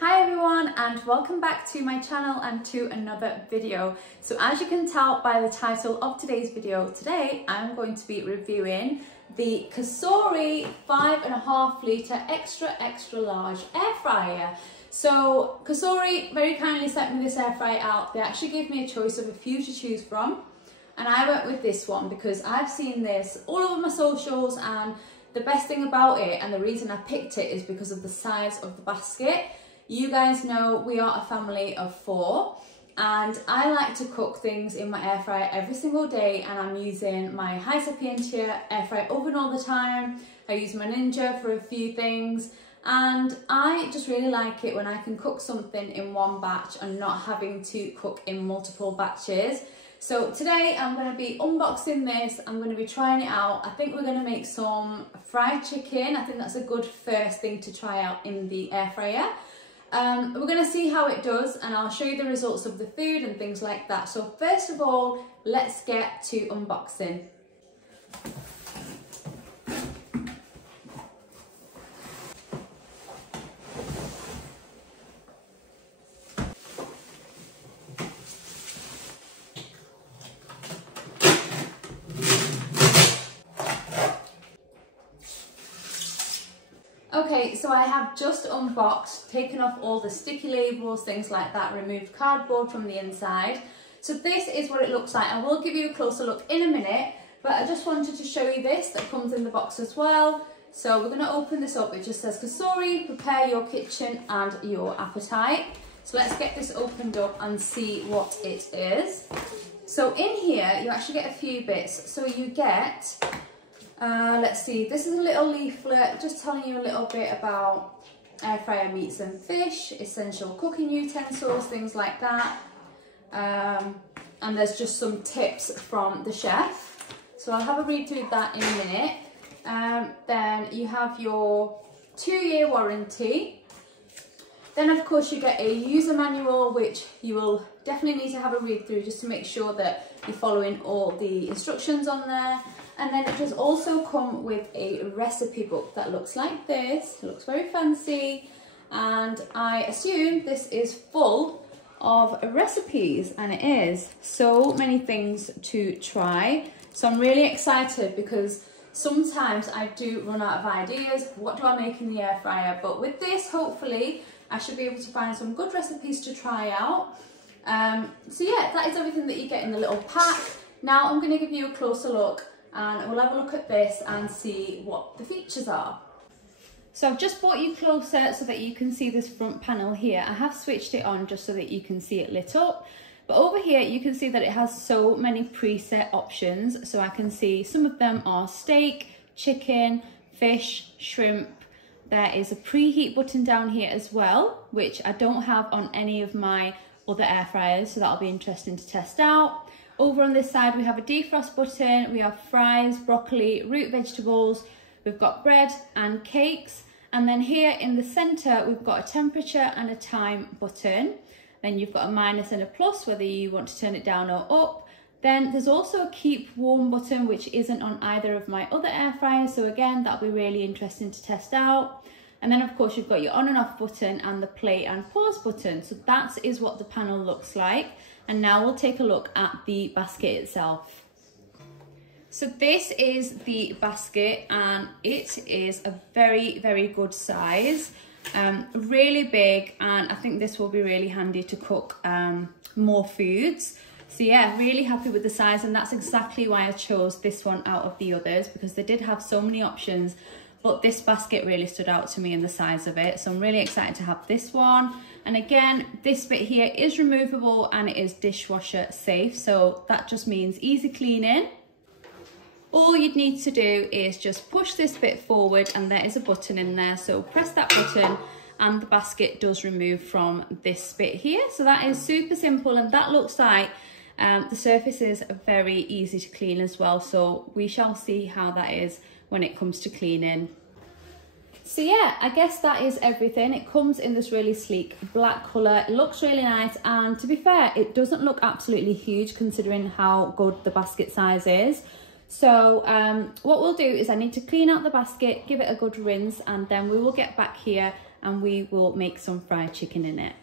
Hi everyone, and welcome back to my channel and to another video. So as you can tell by the title of today's video, today I'm going to be reviewing the COSORI 5.5 litre extra large air fryer. So COSORI very kindly sent me this air fryer out. They actually gave me a choice of a few to choose from, and I went with this one because I've seen this all over my socials, and the best thing about it and the reason I picked it is because of the size of the basket. You guys know we are a family of 4, and I like to cook things in my air fryer every single day, and I'm using my high sapientia air fryer oven all the time. I use my Ninja for a few things, and I just really like it when I can cook something in one batch and not having to cook in multiple batches. So today I'm going to be unboxing this. I'm going to be trying it out. I think we're going to make some fried chicken. I think that's a good first thing to try out in the air fryer. We're going to see how it does, and I'll show you the results of the food and things like that. So first of all, let's get to unboxing. Okay, so I have just unboxed, taken off all the sticky labels, things like that, removed cardboard from the inside. So this is what it looks like. I will give you a closer look in a minute, but I just wanted to show you this that comes in the box as well. So we're going to open this up. It just says COSORI, prepare your kitchen and your appetite. So let's get this opened up and see what it is. So in here, you actually get a few bits. So you get... let's see, this is a little leaflet just telling you a little bit about air fryer meats and fish, essential cooking utensils, things like that. And there's just some tips from the chef. So I'll have a read through that in a minute. Then you have your 2-year warranty. Then of course you get a user manual, which you will definitely need to have a read through just to make sure that you're following all the instructions on there. And then it does also come with a recipe book that looks like this. It looks very fancy, and I assume this is full of recipes, and it is. So many things to try. So I'm really excited because sometimes I do run out of ideas. What do I make in the air fryer? But with this, hopefully, I should be able to find some good recipes to try out. So yeah, that is everything that you get in the little pack. Now I'm going to give you a closer look, and we'll have a look at this and see what the features are. So I've just brought you closer so that you can see this front panel here. I have switched it on just so that you can see it lit up. But over here you can see that it has so many preset options. So I can see some of them are steak, chicken, fish, shrimp. There is a preheat button down here as well, which I don't have on any of my other air fryers, so that'll be interesting to test out. Over on this side, we have a defrost button, we have fries, broccoli, root vegetables, we've got bread and cakes. And then here in the center, we've got a temperature and a time button. Then you've got a minus and a plus, whether you want to turn it down or up. Then there's also a keep warm button, which isn't on either of my other air fryers. So again, that'll be really interesting to test out. And then of course, you've got your on and off button and the play and pause button. So that is what the panel looks like. And now we'll take a look at the basket itself. So this is the basket, and it is a very, very good size, really big, and I think this will be really handy to cook more foods. So yeah, really happy with the size, and that's exactly why I chose this one out of the others, because they did have so many options, but this basket really stood out to me in the size of it. So I'm really excited to have this one. And again, this bit here is removable and it is dishwasher safe. So that just means easy cleaning. All you'd need to do is just push this bit forward, and there is a button in there. So press that button and the basket does remove from this bit here. So that is super simple, and that looks like the surface is very easy to clean as well. So we shall see how that is when it comes to cleaning. So yeah, I guess that is everything. It comes in this really sleek black colour. It looks really nice, and to be fair, it doesn't look absolutely huge considering how good the basket size is. So what we'll do is I need to clean out the basket, give it a good rinse, and then we will get back here and we will make some fried chicken in it.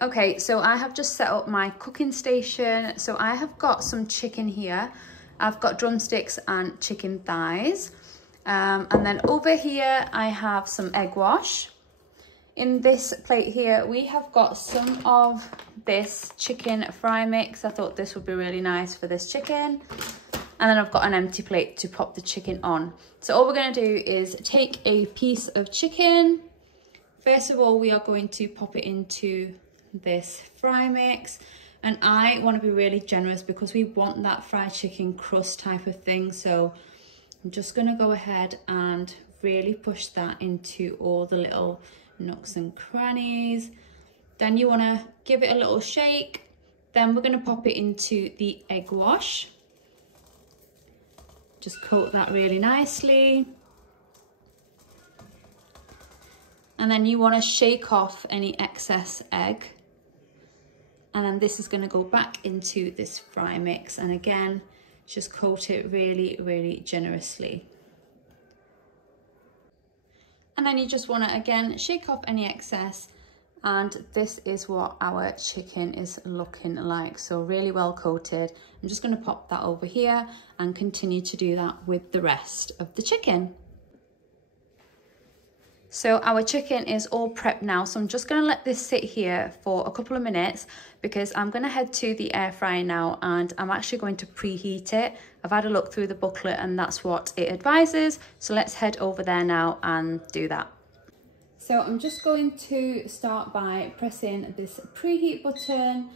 Okay, so I have just set up my cooking station. So I have got some chicken here. I've got drumsticks and chicken thighs. And then over here, I have some egg wash. In this plate here, we have got some of this chicken fry mix. I thought this would be really nice for this chicken. And then I've got an empty plate to pop the chicken on. So all we're going to do is take a piece of chicken. First of all, we are going to pop it into this fry mix. And I want to be really generous because we want that fried chicken crust type of thing. So I'm just going to go ahead and really push that into all the little nooks and crannies. Then you want to give it a little shake. Then we're going to pop it into the egg wash. Just coat that really nicely. And then you want to shake off any excess egg. And then this is going to go back into this fry mix. And again, just coat it really, really generously. And then you just want to, again, shake off any excess. And this is what our chicken is looking like. So really well coated. I'm just going to pop that over here and continue to do that with the rest of the chicken. So our chicken is all prepped now. So I'm just going to let this sit here for a couple of minutes because I'm going to head to the air fryer now and I'm actually going to preheat it. I've had a look through the booklet and that's what it advises. So let's head over there now and do that. So I'm just going to start by pressing this preheat button,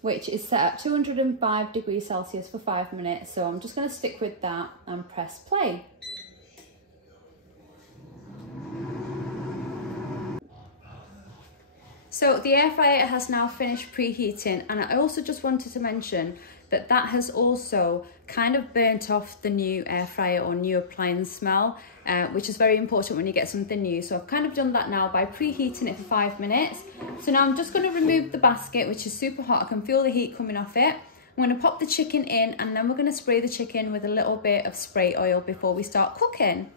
which is set at 205 degrees Celsius for 5 minutes. So I'm just going to stick with that and press play. So the air fryer has now finished preheating, and I also just wanted to mention that that has also kind of burnt off the new air fryer or new appliance smell, which is very important when you get something new. So I've kind of done that now by preheating it for 5 minutes. So now I'm just going to remove the basket, which is super hot. I can feel the heat coming off it. I'm going to pop the chicken in and then we're going to spray the chicken with a little bit of spray oil before we start cooking.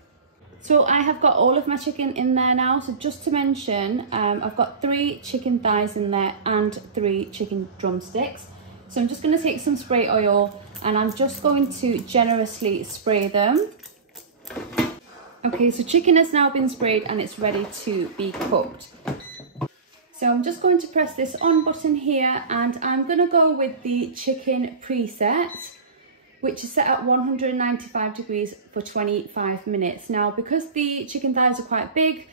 So I have got all of my chicken in there now. So just to mention, I've got 3 chicken thighs in there and 3 chicken drumsticks. So I'm just going to take some spray oil and I'm just going to generously spray them. Okay, so chicken has now been sprayed and it's ready to be cooked. So I'm just going to press this on button here and I'm going to go with the chicken preset, which is set at 195 degrees for 25 minutes. Now, because the chicken thighs are quite big,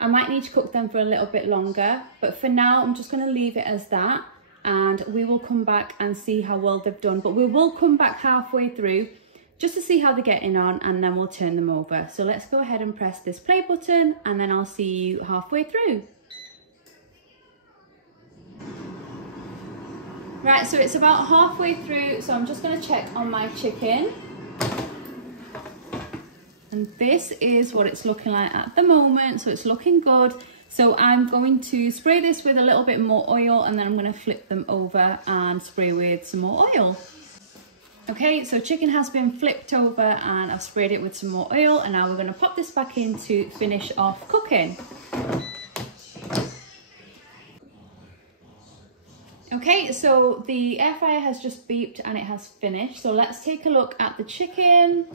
I might need to cook them for a little bit longer, but for now, I'm just gonna leave it as that, and we will come back and see how well they've done. But we will come back halfway through just to see how they're getting on, and then we'll turn them over. So let's go ahead and press this play button, and then I'll see you halfway through. Right, so it's about halfway through, so I'm just going to check on my chicken. And this is what it's looking like at the moment, so it's looking good. So I'm going to spray this with a little bit more oil and then I'm going to flip them over and spray with some more oil. Okay, so chicken has been flipped over and I've sprayed it with some more oil, and now we're going to pop this back in to finish off cooking. Okay, so the air fryer has just beeped and it has finished. So let's take a look at the chicken.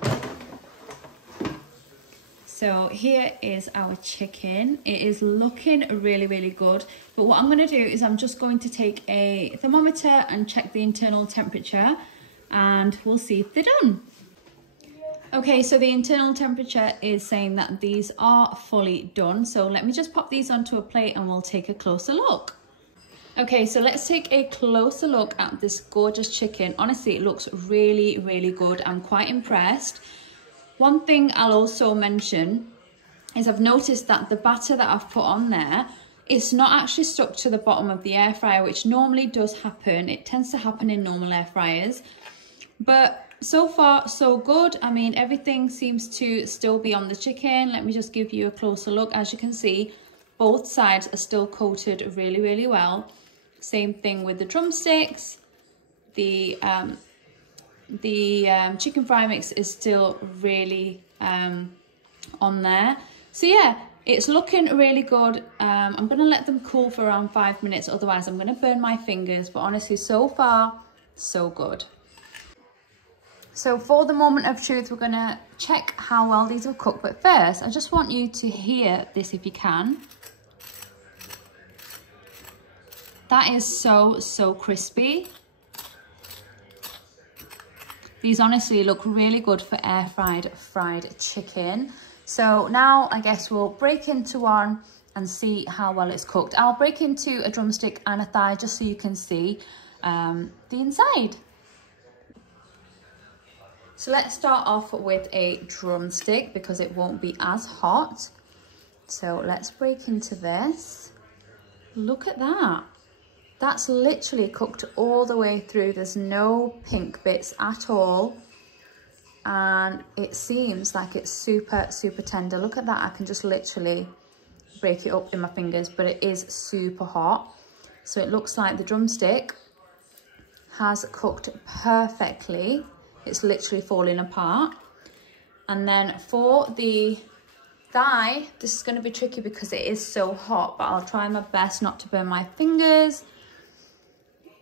So here is our chicken. It is looking really, really good. But what I'm going to do is I'm just going to take a thermometer and check the internal temperature and we'll see if they're done. Okay, so the internal temperature is saying that these are fully done. So let me just pop these onto a plate and we'll take a closer look. Okay, so let's take a closer look at this gorgeous chicken. Honestly, it looks really, really good. I'm quite impressed. One thing I'll also mention is I've noticed that the batter that I've put on there, it's not actually stuck to the bottom of the air fryer, which normally does happen. It tends to happen in normal air fryers. But so far, so good. I mean, everything seems to still be on the chicken. Let me just give you a closer look. As you can see, both sides are still coated really, really well. Same thing with the drumsticks. The chicken fry mix is still really on there. So yeah, It's looking really good. I'm going to let them cool for around 5 minutes, otherwise I'm going to burn my fingers. But honestly, so far, so good. So for the moment of truth, we're going to check how well these will cook. But first, I just want you to hear this if you can. That is so crispy. These honestly look really good for air fried chicken. So now I guess we'll break into one and see how well it's cooked. I'll break into a drumstick and a thigh just so you can see the inside. So let's start off with a drumstick because it won't be as hot. So let's break into this. Look at that. That's literally cooked all the way through. There's no pink bits at all. And it seems like it's super tender. Look at that. I can just literally break it up in my fingers, but it is super hot. So it looks like the drumstick has cooked perfectly. It's literally falling apart. And then for the thigh, this is going to be tricky because it is so hot, but I'll try my best not to burn my fingers.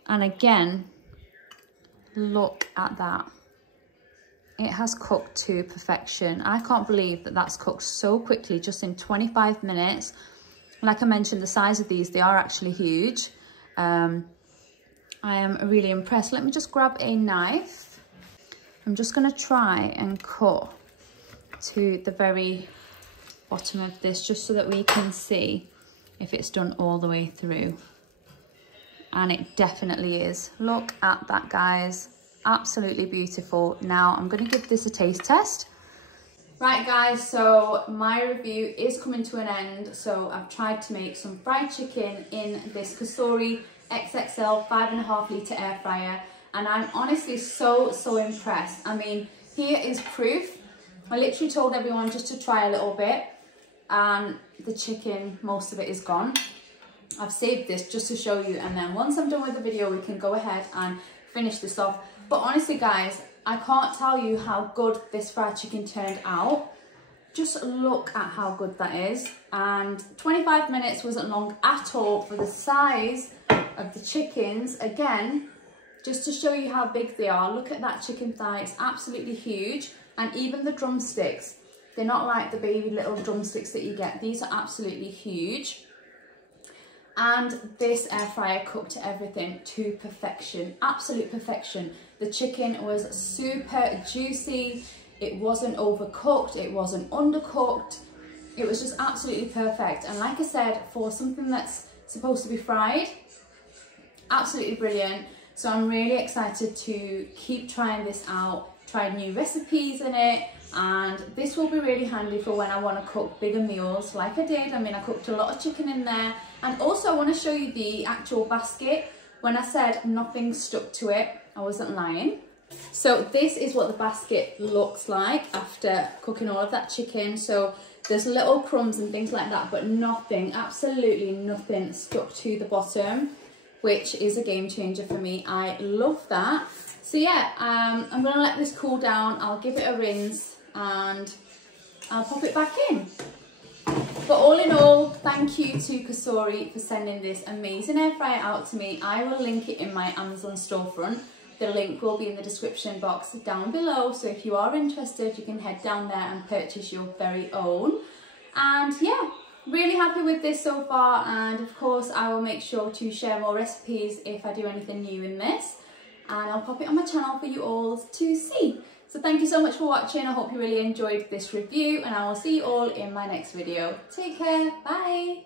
And again, look at that. It has cooked to perfection. I can't believe that that's cooked so quickly, just in 25 minutes. Like I mentioned, the size of these, they are actually huge. I am really impressed. Let me just grab a knife. I'm just going to try and cut to the very bottom of this just so that we can see if it's done all the way through. And it definitely is. Look at that, guys. Absolutely beautiful. Now I'm going to give this a taste test. Right guys, so my review is coming to an end. So I've tried to make some fried chicken in this COSORI XXL 5.5 litre air fryer. And I'm honestly so impressed. I mean, here is proof. I literally told everyone just to try a little bit. And the chicken, most of it is gone. I've saved this just to show you. And then once I'm done with the video, we can go ahead and finish this off. But honestly, guys, I can't tell you how good this fried chicken turned out. Just look at how good that is. And 25 minutes wasn't long at all for the size of the chickens. Again, just to show you how big they are, look at that chicken thigh, it's absolutely huge. And even the drumsticks, they're not like the baby little drumsticks that you get. These are absolutely huge. And this air fryer cooked everything to perfection, absolute perfection. The chicken was super juicy. It wasn't overcooked, it wasn't undercooked. It was just absolutely perfect. And like I said, for something that's supposed to be fried, absolutely brilliant. So I'm really excited to keep trying this out, try new recipes in it, and this will be really handy for when I want to cook bigger meals like I did. I mean, I cooked a lot of chicken in there. And also I want to show you the actual basket. When I said nothing stuck to it, I wasn't lying. So this is what the basket looks like after cooking all of that chicken. So there's little crumbs and things like that, but nothing, absolutely nothing stuck to the bottom, which is a game changer for me. I love that. So yeah, I'm gonna let this cool down. I'll give it a rinse and I'll pop it back in. But all in all, thank you to COSORI for sending this amazing air fryer out to me. I will link it in my Amazon storefront. The link will be in the description box down below. So if you are interested, you can head down there and purchase your very own. And yeah, really happy with this so far. And of course, I will make sure to share more recipes if I do anything new in this. And I'll pop it on my channel for you all to see. So thank you so much for watching. I hope you really enjoyed this review and I will see you all in my next video. Take care. Bye.